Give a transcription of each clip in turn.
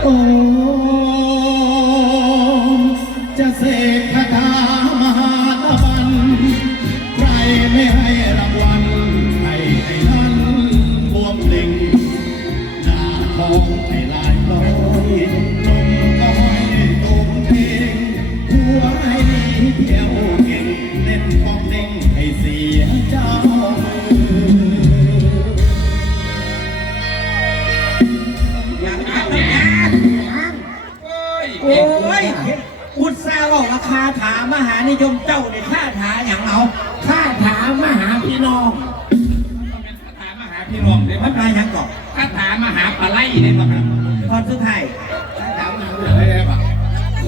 โหานิยมเจ้าในค่าถาอย่างเอาข้าถามมาหาพี่น้องคาถามหาพี่น้องเลยมันมาอย่างก่อนคาถามหาปลาไหลเนี่ยมั้งครับตอนสุดท้ายถามมาเลยได้ปะ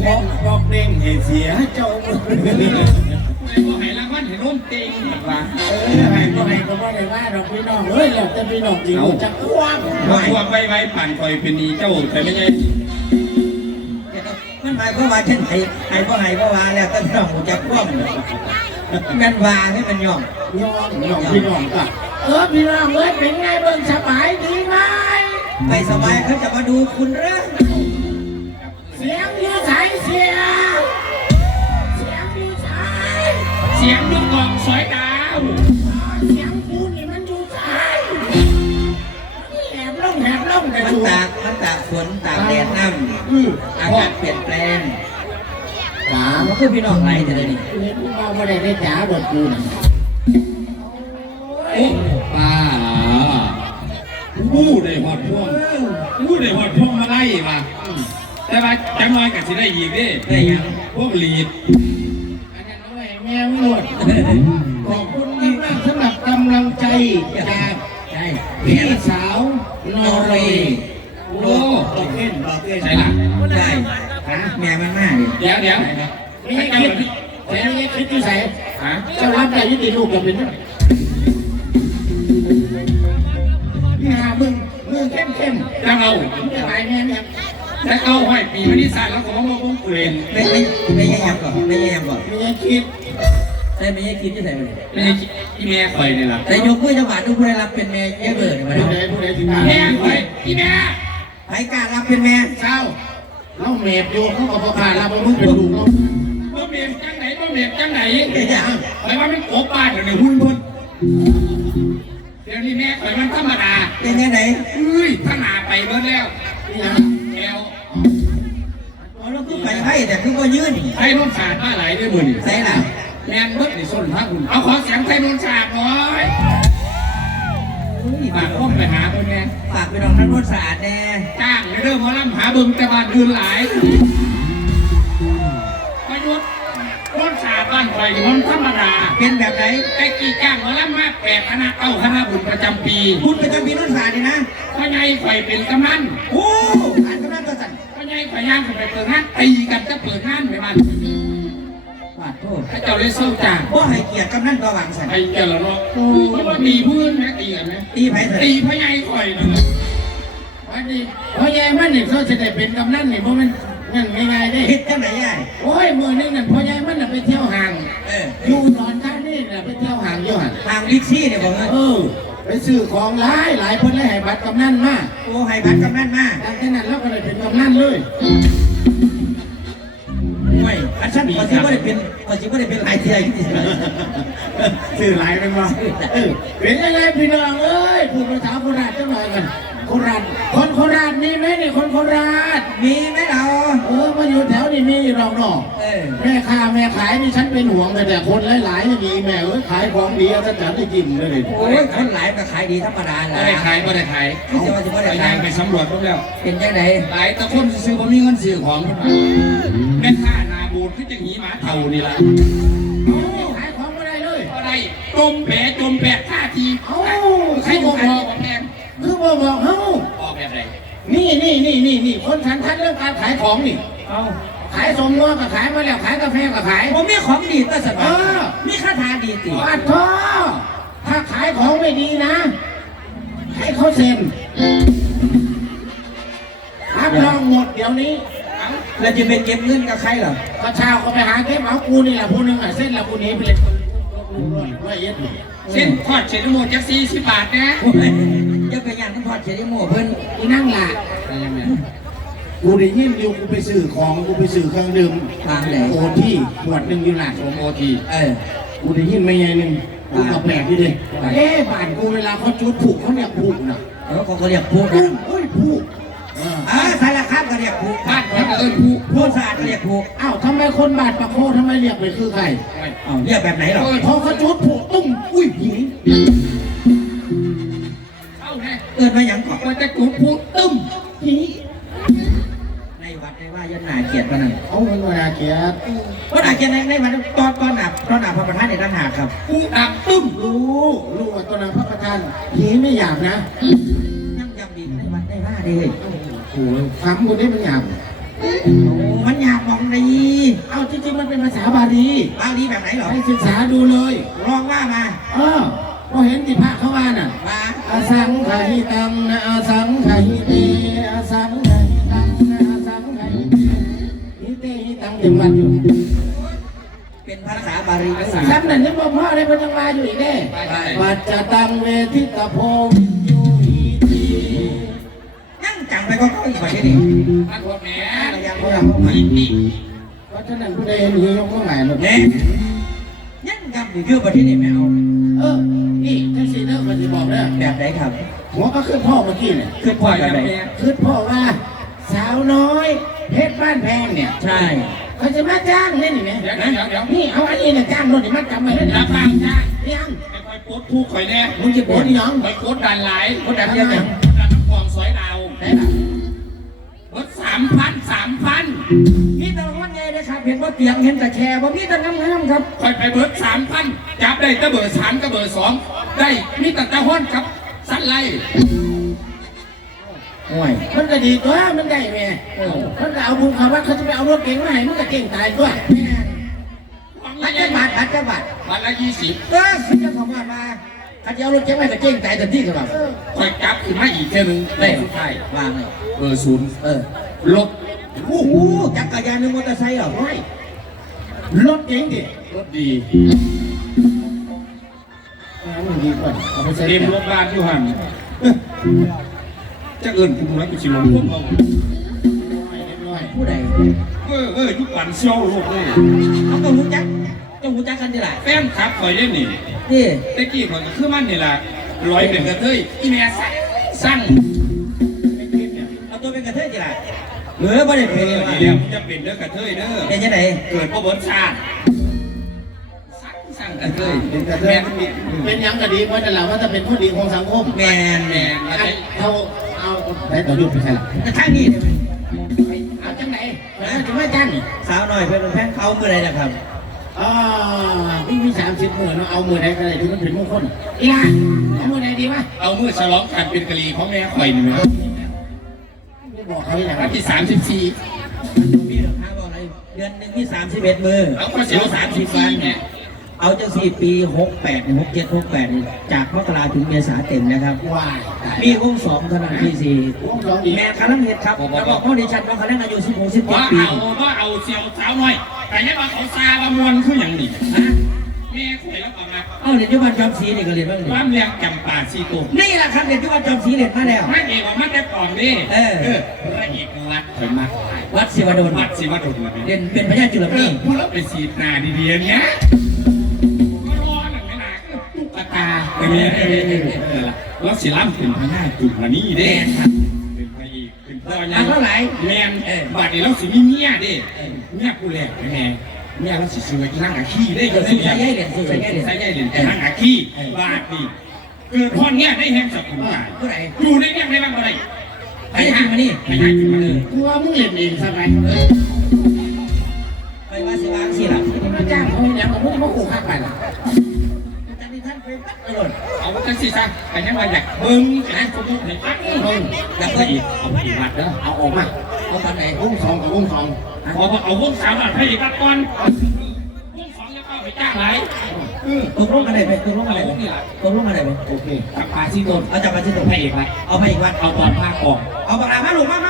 บอกบอกเด้งให้เสียเจ้ามือไอ้พวกไหรางวัลเห็นร่มเต็งแบบว่าเออให้ก็ให้ก็ไม่ได้ว่าดอกพี่น้องเฮ้ยแล้วแต่พี่น้องจริงจะคว้างพวกพวกไว้ไว้ผ่านคอยเป็นนีเจ้าแต่ไม่ใช่มัน หมายความว่าเช่นไห้ไห้เพราะไห้เพราะว่าแล้วต้องต้องจะคว่ำแม่นว่าให้มันย่องยอมยอมพี่น้องก็เออพี่น้องเอ้ยเป็นไงเบิ่งสบายดีไหมไปสบายเขาจะมาดูคุณเรื่องเสียงอยู่ใสเสียงเสียงอยู่ใสเสียงลูกกองสอยดาวเสียงพูดนี่มันอยู่ใสแหบลงแหบลงแต่มันดูตากมัน ตากฝนตากแดดน้อือำอากาศเปลี่ยนแปลงจ๋ามันคือพี่น้องไรแต่ละนี่เล่นมาไม่ได้ได้จ๋าบทกูน่ะโอ้ป้าผู้ได้หอดพวงผู้ได้หอดพวงมาไล่มาแต่ว่าจังน้อยกับสิได้อีกเด้ได้ยังพวกลีดอันนั้นเอาไว้แม่ไม่หมดขอบคุณมากมากๆสำหรับกำลังใจจาก ใช่ พี่สาวนอร์เวย์ โอ้ บอกเล่นบอกเล่น ใช่ล่ะ ใช่ฮะ แม่มันมากเลยเดี๋ยวเดี๋ยวไม่ใช่คิดแต่ไม่ใช่คิดที่ใส่ฮะเจ้ารับแต่ยุติลูกจะเป็นนี่หามึงมึงเข้มเข้มจังเอามึงจะไปแม่เนี่ยแต่เอาไว้ปีวันนี้สายแล้วก็มาบอกผมเปลี่ยนไม่ไม่ไม่ยังยังก่อนไม่ยังยังก่อนไม่ใช่คิดแต่ไม่ยังคิดที่ไหนมาเลยไม่ใช่ที่แม่คอยนี่ล่ะแต่ยกมือจังหวะดูผู้ใดรับเป็นแม่เยอะเกินมาผู้ใดผู้ใดถึงได้แม่คอยที่แม่ใครกล้ารับเป็นแม่เศร้า เราเมฟอยู่เขาก็พอพาเราไปมึงเป็นลูกเราบ่เมียจังไหนบ่เมียจังไหนไม่ยังคอยว่ามันโกบ้านเดี๋ยวนี้หุ้นพุ่นเดี๋ยวนี้แม่คอยมันธรรมดาเป็นยังไงเอ้ยถ้าหนาไปเบิดแล้วนี่นะแอวอ๋อแล้วคือไปให้แต่คือก็ยื่นไทยนนท์ศาสตร์มาหลายด้วยมือนี่ใส่ล่ะแมนเบิดในส้นพระคุณเอาขอเสียงไทยนนท์ศาสตร์หน่อย ฝากพ้องไปหาคนแม่ฝากไปน้องนักรถสะอาดแน่จ้างเริ่มมาล่ำหาเบิ่งแต่บ้านอื่นหลายประยุทธ์นนท์ศาสตร์บ้านคอยนี่มันธรรมดา เป็นแบบไหนแต่กี่จ้างมาล่ำมาแปดคณะเก้าคณะบุญประจำปีคุณประจำปีรถสะอาดนี่นะพ่อใหญ่ข่อยเป็นกำนันโอ้อ่านกำนันตัวสั่นพ่อใหญ่ข่อยย่างข่อยไปเปิดงานตีกันจะเปิดงานไปบ้าน บาดโทษถ้าเจ้าเลยเศร้าจ้างว่าให้เกียรติกำนันตัวหวังสั่นไอ้เจ้าละเนาะมันว่าตีเพื่อนไหมตีกันไหมตีไผ่สั่นตีพ่อใหญ่ข่อยนั่นแหละวันนี้พ่อใหญ่มันนี่เขาจะได้เป็นกำนันนี่เพราะมันงั้นง่ายๆได้คิดจังไหนยายโอ้ยมือนึงนั่นพ่อใหญ่มันน่ะไปเที่ยวห่างเอออยู่นอนท่านี่น่ะไปเที่ยวห่างอยู่หันทางลิกซี่เนี่ยบอกว่าเออไปซื้อของหลายหลายคนเลยให้บัตรกำนันมาโอ้ให้บัตรกำนันมาดังนั้นเราก็เลยเป็นกำนันเลย ไม่อันฉันขอที่ว่าได้เป็นขอที่ว่าได้เป็นหลายเทียที่สุดสื่อหลายเป็นว่าเออเป็นยังไงพี่น้องเอ้ยพูดภาษาโคราชจังหน่อยกันโคราชคนโคราชมีไหมนี่คนโคราชมีไหมเราเออมาอยู่แถวนี้มีอยู่รอบนอกเออแม่ค้าแม่ขายนี่ฉันเป็นห่วงแต่แต่คนหลายๆนี่มีแม่เอ้ยขายของดีเอาฉันจับได้กินเลยโอ้ยคนหลายก็ขายดีธรรมดาแหไม่ละได้ขายไม่ได้ขายไม่ใช่ว่าจะไม่ได้ไปขายไปสำรวจพวกแล้วเป็นยังไงหลายตะคนซื้อบ่มีเงินซื้อของ ขึ้นมาแม่ค้านาบูดคือจะหนีหมาเท่านี่ล่ะขายของไม่ได้เลยอะไรจมแผลจมแผลท่าทีเอ้าใครใครบบออกกบบออกกแพงคือบอกบอกเฮ้าบอกแบบไหนนี่นี่นี่นี่นี่คนทันทันเรื่องการขายของนี่เอาขายสมงัวก็ขายมาแล้วขายกาแฟก็ขายผมมีของดีก็สบาเอยอมีคาถาดีติอัดท้อถ้าขายของไม่ดีนะ ให้เขาเซ็นรับรองหมดเดี๋ยวนี้ แล้วจะเป็นเก็บเงินกับใครเหรอก็เช้าก็ไปหาเก็บเอากูนี่แหละผู้หนึงอะเส้นละกูหนี้ไปเลยร้อยเอ็ดนี่เส้นทอดเศษโมจักสี่สิบบาทนะโอ้ยอย่าไปย่างต้องทอดเฉยโม่เพิ่นอีนั่งละอะไรยังไงกูได้ยินอยู่กูไปซื้อของกูไปซื้อเครื่องดื่มทางไหน โอที่ขวดหนึ่งอยู่หลังผมโอที เออ กูได้ยินไม่ไงหนึ่งกูก็แปลกที่เลยเอ๊ะบ้านกูเวลาเขาจุดผูกเขาเนี่ยผูกนะแล้วเขาก็เรียกพูดอุ้นะยอุ้ยผูกเอออ่าสารคามก็เรียกพูดบ้านเขาก็เอิ้นผู้พูดสะอาดก็เรียกพูดอ้าวทำไมคนบาดปะโคทำไมเรียกไปคือใครอ้าวเรียกแบบไหนหรอพอเขาจุดผูกตุ้มอุ้ยผีเข้าแน่เอินมาหยังก่อนมันจะจุดพูดตึ้มผีในวัดในว่ายันนาเกียรติปะนั่นเอาเงินมานาเกียรติว่านาเกียรติในในวัดตอนตอนหนับตอนหนับพระประธานในด้านหาครับกูดับตึ้มรู้รู้ว่าตัวนั้นพระประธานผีไม่หยาบนะยังยำดีในวัดในว่าดิโอ้ ยคำกูนี่มันหยาบโอ้มันอยากมองดีเอาจริงๆมันเป็นภาษาบาลีบางดีแบบไหนหรอให้ศึกษาดูเลยลองว่ามาเออก็เห็นที่พระเขาว่าน่ะมาอาสังขหิตังนะอาสังขหิเตอาสังขหิตังนะอาสังขหิเตหิเตหิตังเต็มวันอยู่เป็นภาษาบาลีภาษาซ้ำนั่นยังบอกพ่อได้เพิ่นยังมาอยู่อีกเด้ไปปัจจตังเวทิตาโพวินยูหิติ ยังจังไปก็เข้าอีกประเทศนี้นักรถแม่ระยะเวลาเข้ามาอีนี่เพราะฉะนั้นผู้ใดเห็นหียกมือหงายหมดเนี่ยยังยำดีคือประเทศนี้ไม่เอาเออนี่จังสีเด้อมันจะบอกเด้อแบบไหนครับหัวก็ขึ้นพ่อเมื่อกี้เนี่ยคือปพ่อแบบไหนขึ้นพ่อว่าสาวน้อยเพชรบ้านแพงเนี่ยใช่เขาจะมาจ้างเนี่ยนี่ไหมเดี๋ยวเดี๋ยวนี่เอาอันนี้เนี่ยจ้างรถนี่มันจำไว้เลยนันะบบ้างจ้ายังไม่ค่อยโคตรผู้ข่อยแน่มึงจะปวดยังไปโคตรดันไหลายคนดับยังยังโคตรดันน้ำฟองสอยดาวไหนล่ะ พันมีแต่ละคนไงนะครับเห็นว่าเตียงเห็นแต่แชร์ว่ามีแต่งามๆครับคอยไปเบิร์ดสามพันจับได้แตะเบอร์สามกับเบอร์สองได้มีแต่ตะห้อนครับสั้นไล่โอ้ยมันก็ดีตัวมันได้แม่มันก็เอาบุญเขาว่าเขาจะไปเอารถเก๋งมาให้มันก็เก่งตายด้วยบัตรจะบาทบัตรจะบาทวันละยี่สิบเออคุณจะขอมามาขัดเอารถเจ๊งไปกับเจ๊งตายเต็มที่กับเราคอยจับขึ้นมาอีกแค่หนึงได้สุดท้ายวางเลยเบอร์ศูนย์เออลบ โอ้โหจักรยานหรือมอเตอร์ไซค์เหรอโอ้ยรถเก๋งดิรถดีเอามันดีกว่าเอาไปใส่เต็เต็มมรรถถบ้านอยู่หันจะเอินกูน้อยกูชิลงพวกเราผู้ใดเออเออยุคปั่นเชี่ยวโลกเลยเขาก็รู้จักเจ้ารู้จักกันที่ไหนแฟนครับคอยเล่นนี่นี่ตะกี้มันก็คือมันนี่แหละร้อยเป็นกระเทยอีแม่สั่งสั่งเอาตัวเป็นกระเทยที่ไห นหรือว่าได้เอเป็นออะไรดีแล้วมึงจะเป็นเด้อกระเทยเด้อ เป็นยังไงเกิดพระเบิดชาติสั่งสั่งกระเทยเป็นกระเทแม่ยนมีเป็นหยังก็ดีเพราะนั่นแหละว่าจะเป็นผู้ดีของสังคมแมนแม่นอะไรเขาเอาไหนต่อยุทธไปใช่หรอแต่ข้างนี้เนี่ยเอาจังไหนจะไม่จ้างนี่สาวหน่อยเป็นแฟนเขาเมื่อไรนะครับอ่าพี่มีสามสิบหมื่นเนาะเอามือไหนก็ได้ที่มันเป็นมงคลอีห่าเอามือไหนดีวะเอามือฉลองกันเป็นกะลีของแม่ข่อยนี่มั้ยไม่ บอกเขาอย่างวันนั้นที่สามสิบสี่มีหลักฐานบอกอะไร เดือนหนึ่งมีสามสิบเอ็ดมือแล้วก็เสียวสามสิบสี่เนี่ยเอาจังสี่ปีหกแปดหกเจ็ดหกแปดจากมกราถึงเมษาเต็มนะครับว้ายตายมีวงสองเท่านั้นที่สี่วงสองดีแม่คารังเห็ดครับแล้วบอกพ่อดิฉันว่าคารังอายุสิบหกสิบเจ็ดว่าปีเอาว่าเอาเสียวสาวหน่อย แต่ยังว่าเขาซาละมวนคืออย่างนี้ฮะแม่ข่อยแล้วก็มา เอาเรียนยุวันจอมศรีนี่ก็เรียนบ้างคนี่วามเรียงจำปาสีตัวนี่แหละครับเรียนยุวันจอมศรีเรียนมาแล้วไม่เอกว่ามันแต่ก่อนนี่เออ พระเอกรักข่อยมากวัดศิวดลวัดศิวดลนะเรียนเป็นพระยาจุลเอมีอพูดแล้วไปสีดหนาดีๆเนี้ยก็ร้อนไม่นาตุ๊กตาเออเออเออเออแล้วสิล่ำเป็นพระหน้าจุดมานี่เด้ เป็นพระเอกเป็นพ่ออัยันงเท่าไหร่ แมนบาดนี้เราสิมีเมียเด้เมียผู้แรกแม่ เมียเราสิซื้อไว้ที่นั่งอาขี้ได้ก็ได้สุดเมีใส่ใหญ่เหรียญใส่ใหญ่เหรียญใส่ใหญ่เหรียญแต่นั่งอาขี้บาดนี้เกิดพ่อเนี้ยได้แห่งสักคนตายผู้ใดอยู่ในเนี้ยได้บ้างก็ได้ไปหามานี่ไปหาขึ้นมาเลยกูว่ามึงเล่นเองใช่ไหมไปว่าสิวางสิล่ะมาจ้างเขาอย่างกับมึงมาขู่ข้าไปล่ะท่าว่านไปปัดตลอดเอาจังสิซะแต่ยังว่าอยากเบิ่งนะสมมติให้พักมึงอยากไปอีกเอาอีกวัดเด้อเอาออกมา เอาตอนไหนวงสองกับวงสองพอเอาวงสามวัดไปอีกวัดก่อนวงสองยังเข้าไปจ้างไหลเออตกลงกันได้ไหมตกลงกันเอาได้ไหมวงนี่ล่ะตกลงกันได้ไหมโอเคกับปาซีโดนเอาจากมาที่ตกไปอีกวัดเอาไปอีกวันเอาตอนภาคออกเอาปากกามาหลุมมามา